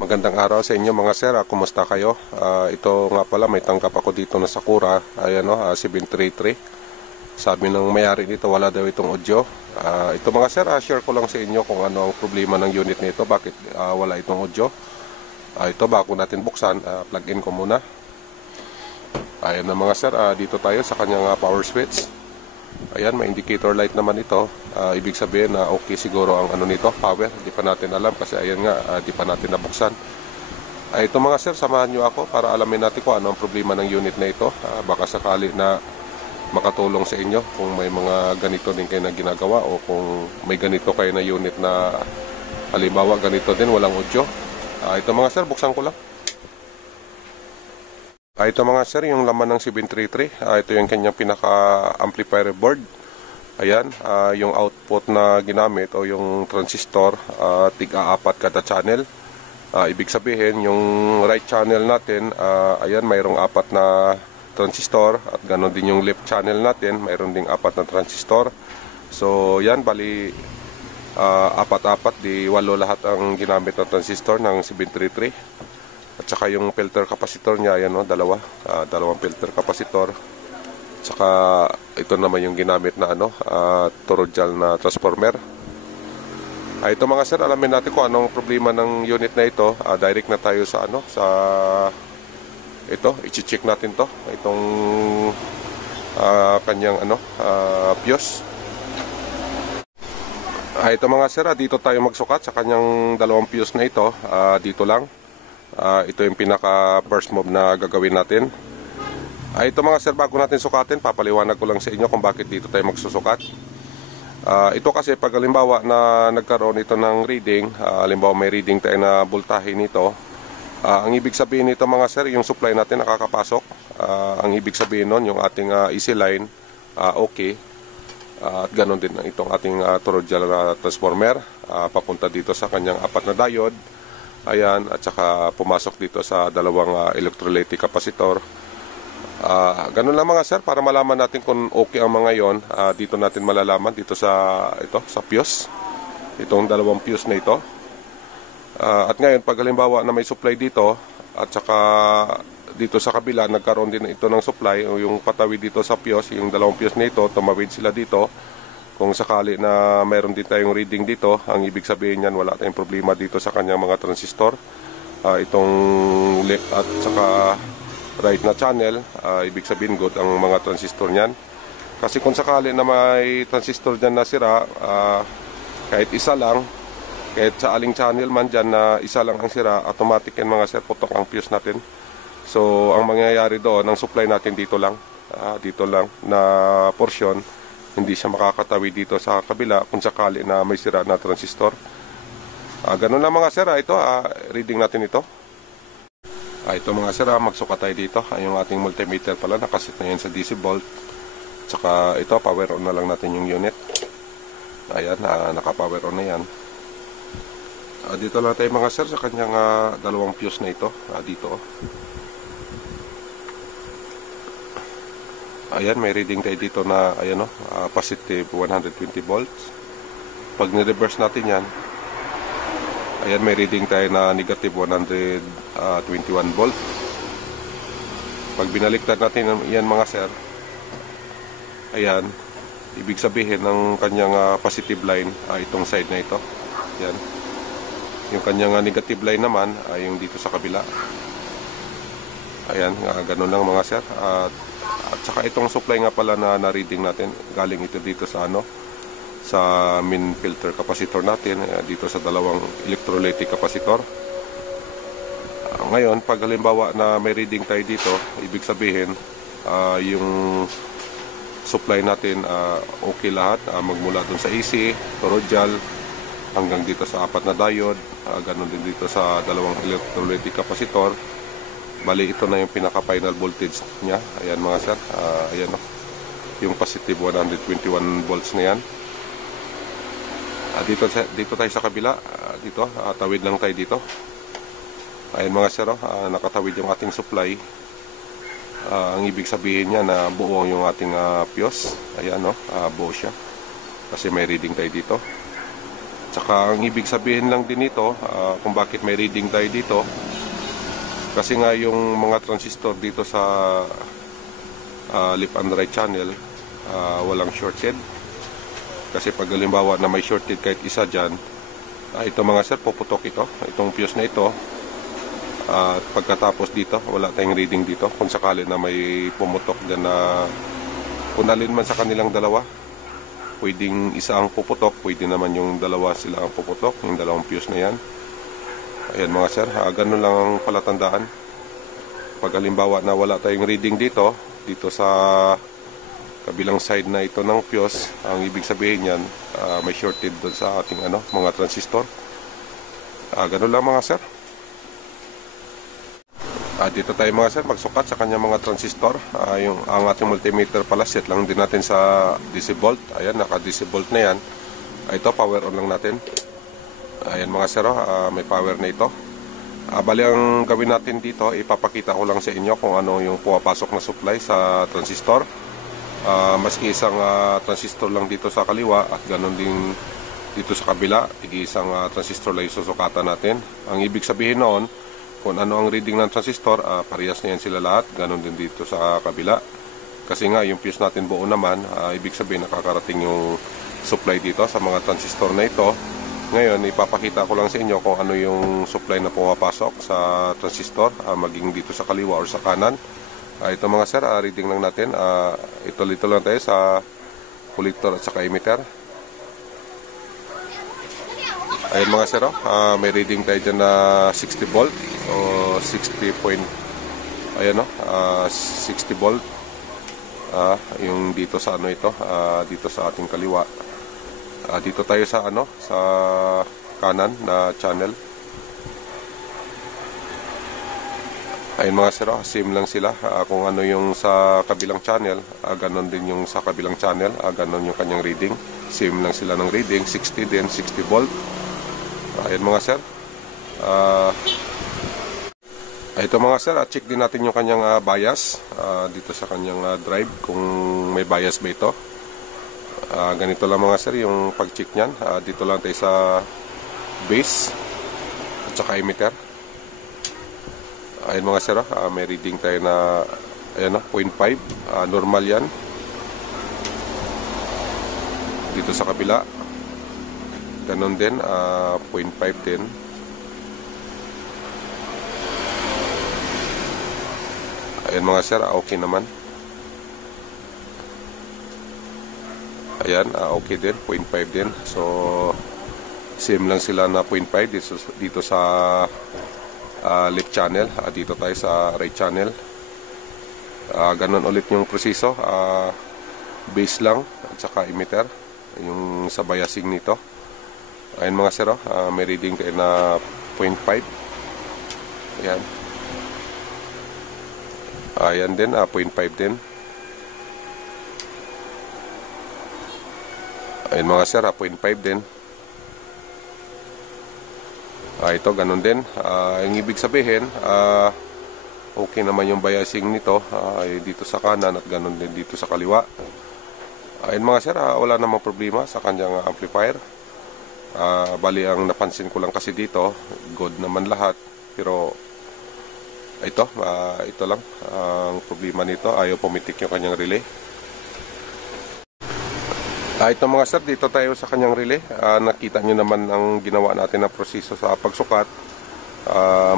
Magandang araw sa inyo mga sir, kumusta kayo? Ito nga pala, may tangkap ako dito na Sakura, ayan o, 733. Sabi ng may-ari nito, wala daw itong audio. Ito mga sir, share ko lang sa inyo kung ano ang problema ng unit nito, bakit wala itong audio. Ito, bago natin buksan, plug in ko muna. Ayan na mga sir, dito tayo sa kanyang power switch. Ayan, may indicator light naman ito. Ibig sabihin na okay siguro ang ano nito, power. Di pa natin alam kasi ayan nga, di pa natin nabuksan. Ito mga sir, samahan nyo ako para alamin natin kung ano ang problema ng unit na ito. Baka sakali na makatulong sa inyo kung may mga ganito din kayo na ginagawa o kung may ganito kayo na unit na halimbawa ganito din, walang audio. Ito mga sir, buksan ko lang. Ito mga sir, yung laman ng 733. Ito yung kanyang pinaka-amplifier board. Ayan, yung output na ginamit o yung transistor, tig-4 kada channel. Ibig sabihin, yung right channel natin, ayan, mayroong 4 na transistor. At ganoon din yung left channel natin, mayroon ding 4 na transistor. So, yan, bali, 4-4, di 8 lahat ang ginamit na transistor ng 733. At saka yung filter capacitor niya, ayan o, dalawang filter capacitor. At saka ito naman yung ginamit na toroidal na transformer. Ito mga sir, alamin natin kung anong problema ng unit na ito. Direct na tayo sa ito, i-check natin to. Itong kanyang fuse. Ito mga sir, dito tayo magsukat sa kanyang dalawang fuse na ito. Dito lang. Ito yung pinaka first move na gagawin natin. Ito mga sir, bago natin sukatin, papaliwanag ko lang sa inyo kung bakit dito tayo magsusukat. Ito kasi pag halimbawa na nagkaroon ito ng reading, halimbawa may reading tayo na voltahe nito, ang ibig sabihin nito mga sir, yung supply natin nakakapasok. Ang ibig sabihin nun, yung ating easy line, okay. At ganoon din itong ating toroidal transformer, papunta dito sa kanyang 4 na diode. Ayan, at saka pumasok dito sa dalawang electrolytic capacitor. Ganun lang mga sir, para malaman natin kung okay ang mga yon. Dito natin malalaman dito sa fuse. Itong dalawang fuse na ito. At ngayon, pag halimbawa na may supply dito, at saka dito sa kabila, nagkaroon din ito ng supply, o yung patawid dito sa fuse, yung dalawang fuse na ito, tumawid sila dito. Kung sakali na mayroon din tayong reading dito, ang ibig sabihin niyan, wala tayong problema dito sa kanyang mga transistor. Itong left at saka right na channel, ibig sabihin good ang mga transistor niyan. Kasi kung sakali na may transistor dyan na sira, kahit isa lang, kahit sa aling channel man dyan na isa lang ang sira, automatic yan mga sir, putok ang fuse natin. So ang mangyayari doon, ang supply natin dito lang na portion, hindi siya makakatawi dito sa kabila kung sakali na may sira na transistor. Ganun lang mga sir, ito reading natin ito. Ito mga sir, magsukat tayo dito. Yung ating multimeter pala, nakasit na yan sa DC volt. Tsaka ito, power on na lang natin yung unit. Ayan, naka-power on na yan. Dito lang tayo mga sir sa kanyang dalawang fuse na ito. Dito. Ayan, may reading tayo dito na positive 120 volts. Pag ni-reverse natin yan, ayan, may reading tayo na negative 121 volt. Pag binaliktad natin yan mga sir, ayan, ibig sabihin ng kanyang positive line itong side na ito. Ayan. Yung kanyang negative line naman ay yung dito sa kabila. Ayan, ganun lang mga sir. At saka itong supply nga pala na reading natin, galing ito dito sa sa main filter capacitor natin, dito sa dalawang electrolytic capacitor. Ngayon, pag halimbawa na may reading tayo dito, ibig sabihin yung supply natin okay lahat, magmula dun sa AC, toroidal, hanggang dito sa 4 na diode, ganun din dito sa dalawang electrolytic capacitor. Bali, ito na yung pinaka-final voltage niya. Ayan mga sir. Ayan yung positive 121 volts na yan. Dito tayo sa kabila. Dito, tawid lang tayo dito. Ayan mga sir, nakatawid yung ating supply. Ang ibig sabihin niya na buo yung ating fuse. Ayan, buo siya. Kasi may reading tayo dito. Tsaka ang ibig sabihin lang din ito, kung bakit may reading tayo dito, kasi nga yung mga transistor dito sa left and right channel, walang shorted. Kasi pag halimbawa na may shorted kahit isa dyan, ito mga sir, puputok ito, itong fuse na ito. At pagkatapos dito, wala tayong reading dito. Kung sakali na may pumutok dyan na kung alin man sa kanilang dalawa, pwedeng isa ang puputok, pwede naman yung dalawa sila ang puputok, yung dalawang fuse na yan. Ayan mga sir, ganun lang ang palatandaan. Pag halimbawa na wala tayong reading dito sa kabilang side na ito ng fuse, ang ibig sabihin yan, may shorted doon sa ating mga transistor. Ganun lang mga sir. Dito tayo mga sir magsukat sa kanya mga transistor. Ang ating multimeter pala, set lang din natin sa DC volt. Ayan, naka DC volt na yan. Ito, power on lang natin. Ayan mga sir, may power na ito. Bali ang gawin natin dito, ipapakita ko lang sa inyo kung ano yung pumapasok na supply sa transistor. Maski isang transistor lang dito sa kaliwa at ganoon din dito sa kabila, isang transistor lang yung susukatan natin. Ang ibig sabihin noon, kung ano ang reading ng transistor, parehas na yan sila lahat. Ganon din dito sa kabila. Kasi nga, yung fuse natin buo naman, ibig sabihin nakakarating yung supply dito sa mga transistor na ito. Ngayon, ipapakita ko lang sa inyo kung ano yung supply na pumapasok sa transistor, maging dito sa kaliwa or sa kanan. Ito mga sir, reading lang natin. Ito lang tayo sa collector at saka emitter. Ayun mga sir, may reading tayo dyan na 60 volt o 60 point, ayan 60 volt, yung dito sa ito, dito sa ating kaliwa. Dito tayo sa sa kanan na channel. Ayun mga sir, same lang sila. Kung ano yung sa kabilang channel, ganon din yung sa kabilang channel, ganon yung kanyang reading. Same lang sila ng reading, 60 din, 60 volt. Ayan mga sir. Ito mga sir, check din natin yung kanyang bias dito sa kanyang drive, kung may bias ba ito. Ganito lang mga sir yung pag-check nyan. Dito lang tayo sa base at saka emitter. Ayan mga sir, may reading tayo na 0.5, normal yan. Dito sa kabila ganon din, 0.5 din. Ayan mga sir, okay naman. Ayan, okay din, 0.5 din. So same lang sila na 0.5 dito sa left channel. Dito tayo sa right channel. Ganon ulit yung proseso, base lang at saka emitter yung sa biasing nito. Ayan mga sir, may reading tayo na 0.5. Ayan. Ayan din, 0.5 din. Ayan mga sir, 0.5 din. Ito, ganun din. Ang ibig sabihin, okay naman yung biasing nito dito sa kanan at ganun din dito sa kaliwa. Ayan mga sir, wala namang problema sa kanyang amplifier. Bali ang napansin ko lang kasi dito, good naman lahat, pero ito lang ang problema nito, ayaw pumitik yung kanyang relay. Ito mga sir, dito tayo sa kanyang relay. Nakita nyo naman ang ginawa natin na proseso sa pagsukat,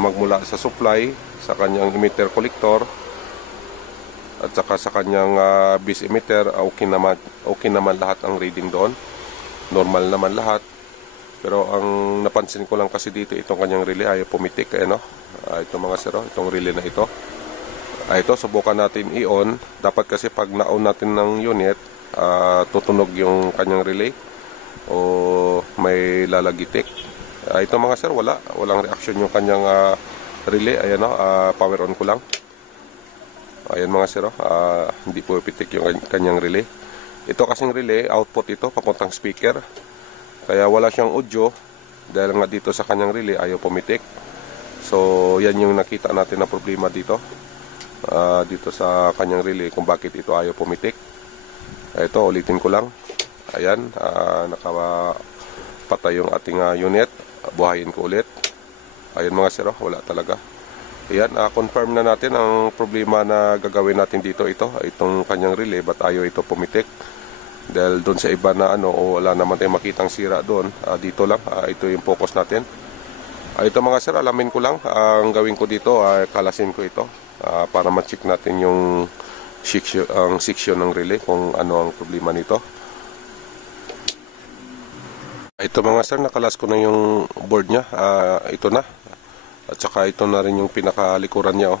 magmula sa supply, sa kanyang emitter collector at saka sa kanyang base emitter. Okay naman lahat ang reading doon, normal naman lahat. Pero ang napansin ko lang kasi dito, itong kanyang relay ayaw pumitik. Ito mga sir, itong relay na ito. Ito, subukan natin i-on. Dapat kasi pag na-on natin ng unit, tutunog yung kanyang relay o may lalagitik. Ito mga sir, walang reaction yung kanyang relay. Ayan, power on ko lang. Ayan mga sir, hindi po pitik yung kanyang relay. Ito kasing relay, output ito papuntang speaker. Kaya wala siyang audio dahil nga dito sa kanyang relay ayaw pumitik. So yan yung nakita natin na problema dito, dito sa kanyang relay, kung bakit ito ayaw pumitik. Ito, ulitin ko lang. Ayan, naka patay yung ating unit. Buhayin ko ulit. Ayun mga sir, wala talaga. Ayan, confirm na natin ang problema na gagawin natin dito. Itong kanyang relay, ba't ayaw ito pumitik? Dahil doon sa iba na wala naman tayong makitang sira doon. Dito lang, ito yung focus natin. Ito mga sir, alamin ko lang. Ang gawin ko dito, kalasin ko ito para ma-check natin yung section ng relay kung ano ang problema nito. Ito mga sir, nakalas ko na yung board nya. Ito na. At saka ito na rin yung pinakalikuran niya.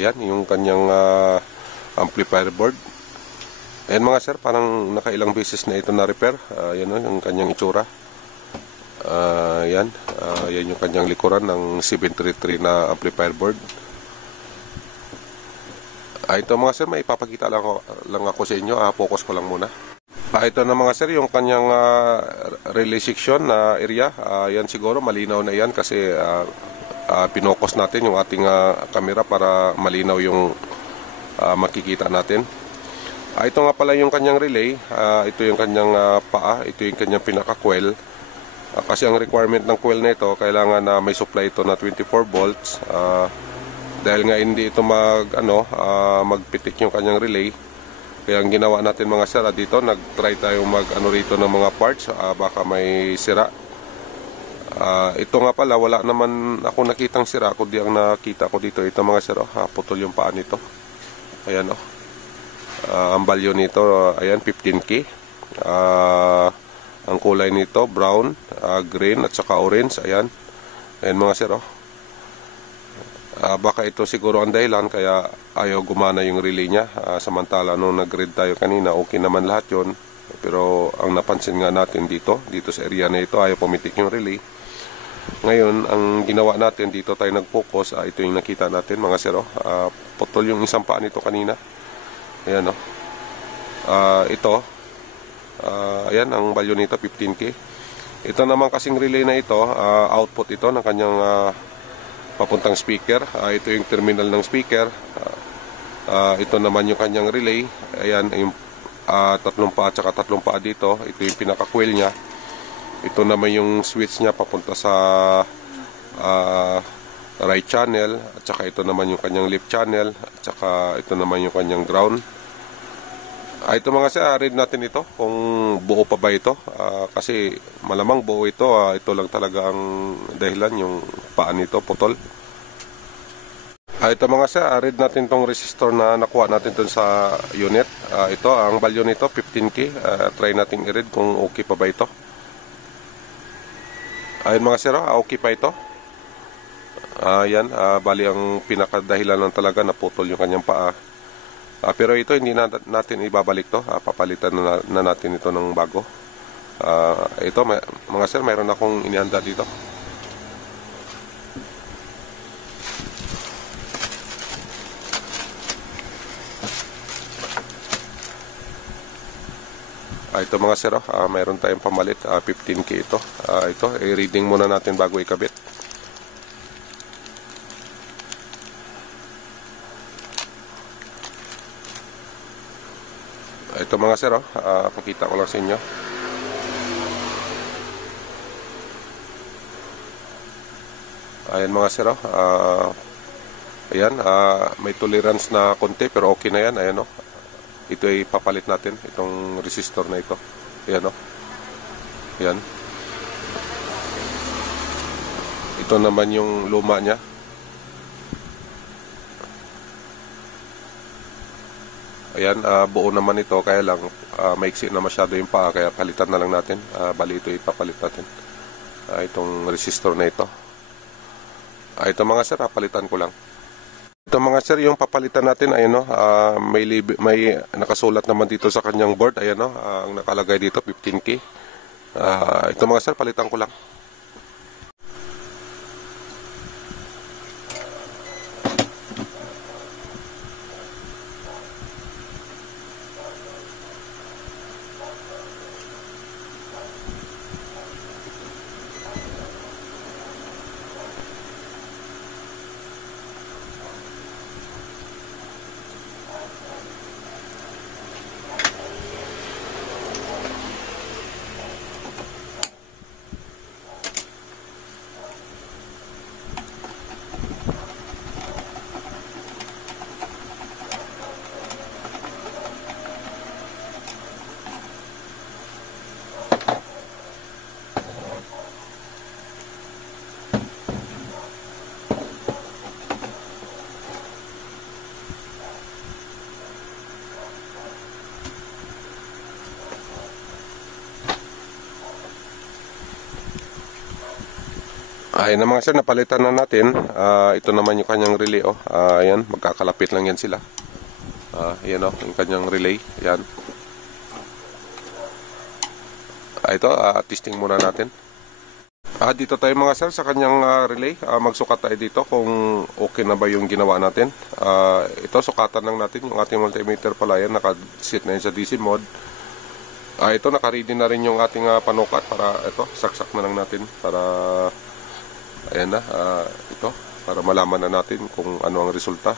Ayan, yung kanyang amplifier board. Ayan mga sir, parang nakailang beses na ito na repair. Ayan yung kanyang itsura. Ayan yung kanyang likuran ng 733 na amplifier board. Ito mga sir, may ipapakita lang ako sa inyo. Focus ko lang muna. Ito na mga sir, yung kanyang relay section na area. Yan siguro malinaw na yan kasi pinokos natin yung ating camera para malinaw yung makikita natin. Ito nga pala yung kanyang relay. Ito yung kanyang paa. Ito yung kanyang pinaka-coil. Kasi ang requirement ng coil na ito, kailangan na may supply ito na 24 volts. Dahil nga hindi ito magpitik yung kanyang relay. Kaya ang ginawa natin mga sir, dito nag-try tayo rito ng mga parts. Baka may sira. Ito nga pala, wala naman ako nakitang sira. Kundi ang nakita ko dito, ito mga sir, putol yung paa nito. Ayan ang value nito, ayan, 15K. Ang kulay nito, brown, green, at saka orange. Ayan mga sir. Baka ito siguro ang dahilan kaya ayaw gumana yung relay niya. Samantala nung nag-read tayo kanina, okay naman lahat yon. Pero ang napansin nga natin dito sa area na ito, ayaw pumitik yung relay. Ngayon, ang ginawa natin, dito tayo nag-focus. Ito yung nakita natin mga sir. Putol yung isang paa nito kanina. Ayan ito ayan ang value nito, 15K. Ito naman kasing relay na ito, output ito ng kanyang papuntang speaker. Ito yung terminal ng speaker. Ito naman yung kanyang relay. Ayan yung tatlong paa at saka tatlong paa dito. Ito yung pinaka-coil nya. Ito naman yung switch nya papunta sa right channel, at saka ito naman yung kanyang left channel, at saka ito naman yung kanyang ground. Ito mga sir, read natin ito kung buo pa ba ito, kasi malamang buo ito. Ito lang talaga ang dahilan, yung paa nito putol. Ito mga sir, read natin tong resistor na nakuha natin dun sa unit. Ito, ang value nito 15K. Try natin i-read kung okay pa ba ito. Ayun mga sir, okay pa ito. Yan, bali ang pinakadahilan lang talaga na putol yung kanyang paa. Pero ito hindi natin ibabalik to. Papalitan na natin ito ng bago. Ito mga sir, mayroon akong inihanda dito. Ito mga sir, mayroon tayong pamalit. 15K ito. Ito, i-reading muna natin bago ikabit. Ito mga sir, pakita ko lang sa inyo. Ayan mga sir, ayan, may tolerance na konti pero okay na yan. Ayan ito ay papalit natin, itong resistor na ito. Ayan ayan. Ito naman yung luma nya. Ayan, buo naman ito, kaya lang maiksi na masyado yung paa, kaya palitan na lang natin. Bali ito ipapalit natin, itong resistor na ito. Ito mga sir, palitan ko lang. Ito mga sir, yung papalitan natin, ayan may nakasulat naman dito sa kanyang board. Ayan ang nakalagay dito 15K. Ito mga sir, palitan ko lang. Ayan na mga sir, napalitan na natin. Ito naman yung kanyang relay. Oh. Ayan, magkakalapit lang yan sila. Ayan oh, yung kanyang relay. Ayan. Ito, testing muna natin. Dito tayo mga sir sa kanyang relay. Magsukat tayo dito kung okay na ba yung ginawa natin. Ito, sukatan lang natin yung ating multimeter pala. Yan, nakasit na yun sa DC mode. Ito, nakaready na rin yung ating panukat. Para ito, saksak na lang natin. Para ayan na, ito, para malaman na natin kung ano ang resulta.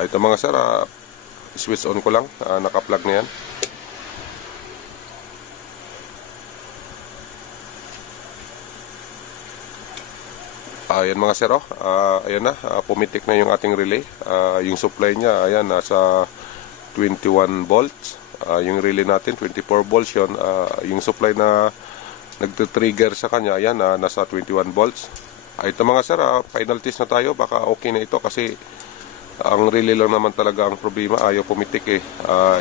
Ito mga sir, switch on ko lang, naka-plug na yan. Ayan mga sir, ayan na, pumitik na yung ating relay. Yung supply niya, ayan, nasa 21 volts. Yung relay natin, 24 volts yun. Yung supply na nagte-trigger sa kanya, ayan, nasa 21 volts. Ito mga sir, final test na tayo. Baka okay na ito kasi ang relay lang naman talaga ang problema. Ayaw pumitik eh.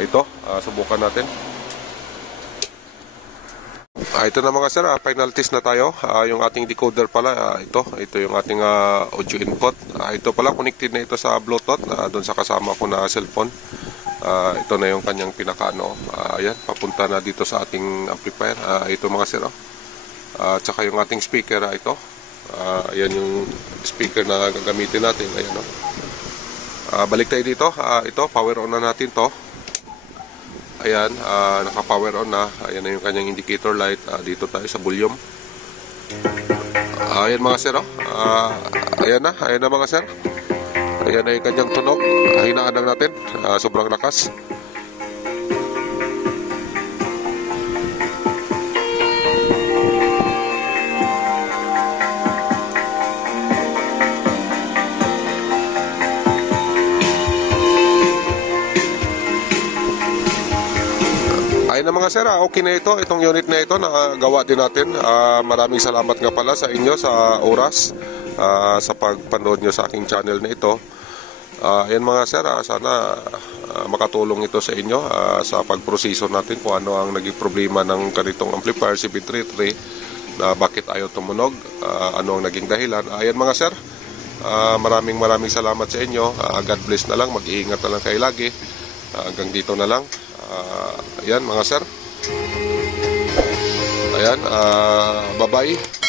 Ito, subukan natin. Ito na mga sir, final test na tayo. Yung ating decoder pala, ito yung ating audio input. Ito pala, connected na ito sa Bluetooth, doon sa kasama ko na cellphone. Ito na yung kanyang pinakaano. Ayan, papunta na dito sa ating amplifier. Ito mga sir, tsaka yung ating speaker, ito. Ayan yung speaker na gagamitin natin. Ayan, balik tayo dito. Ito, power on na natin to. Ayan, naka-power on na. Ayan na yung kanyang indicator light. Dito tayo sa volume. Ayan mga sir, ayan na mga sir. Ayan na yung kanyang tunog. Hinaan lang natin. Sobrang lakas. Ayun na mga sir, okay na ito. Itong unit na ito, nagawa din natin. Maraming salamat nga pala sa inyo sa oras, sa pagpanood nyo sa aking channel na ito. Ayan mga sir, sana makatulong ito sa inyo sa pagproseso natin kung ano ang naging problema ng ganitong amplifier CB33 na bakit ayaw tumunog, ano ang naging dahilan. Ayan mga sir, maraming salamat sa inyo. God bless na lang, mag-iingat na lang kayo lagi. Hanggang dito na lang. Ayan mga sir. Ayan, bye-bye.